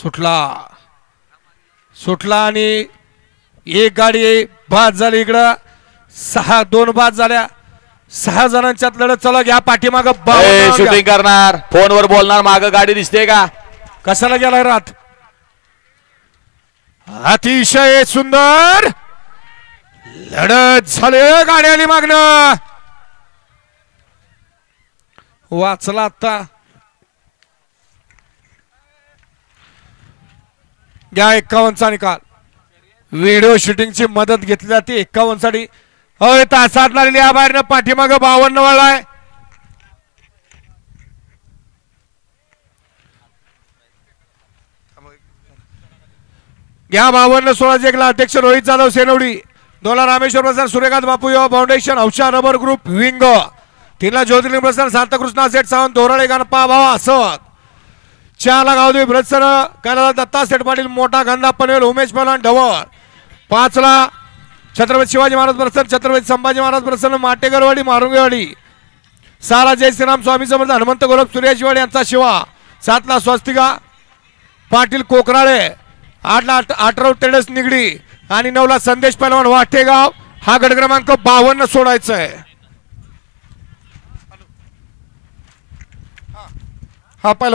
सुटला सुटला आणि एक गाडी बाद झाली इकडं 2 बाद झाल्या 6 जणांच्यात लढत चालू घ्या पाठीमाग शूटिंग करणार फोनवर बोलणार माग गाडी दिसते का कशाला गेलाय रात अतिशय सुंदर लढत झाली गाडी आली मागणं वाचला आता घ्या 51चा निकाल व्हिडिओ शूटिंगची मदत घेतली जाते 51 साठी तासात लागलेली या बाहेरनं पाठीमाग 52 वळलाय घ्या 52-16 ला अध्यक्ष रोहित जाधव सेनवडी 2 रामेश्वर प्रसाद सूर्यकांत बापू युवा foundation Hausa rubber group wing 3 ज्योतिर्लिंग प्रसाद सांताकृष्णा सेठ सावंत दोराळे गणपा भावा असत 4 गावदेवी ब्रदसर कानाला दत्ता सेठ पाटील मोठा गंधा पनवेल उमेश पलान ढवळ 5 छत्रपती शिवाजी महाराज प्रसन्न छत्रपती संभाजी महाराज प्रसन्न माटेकरवाडी मारुंगेवाडी 6 जय श्रीराम स्वामी समर्थ हनुमंत गोरख सूर्याशिवाडी यांचा शिवा 7 स्वस्तिका पाटील कोकराळे 8 18 टेडस निगडी आणि 9 संदेश पहलवान वाटेगाव हा गट क्रमांक 52 सोडायचा आहे हा पहिला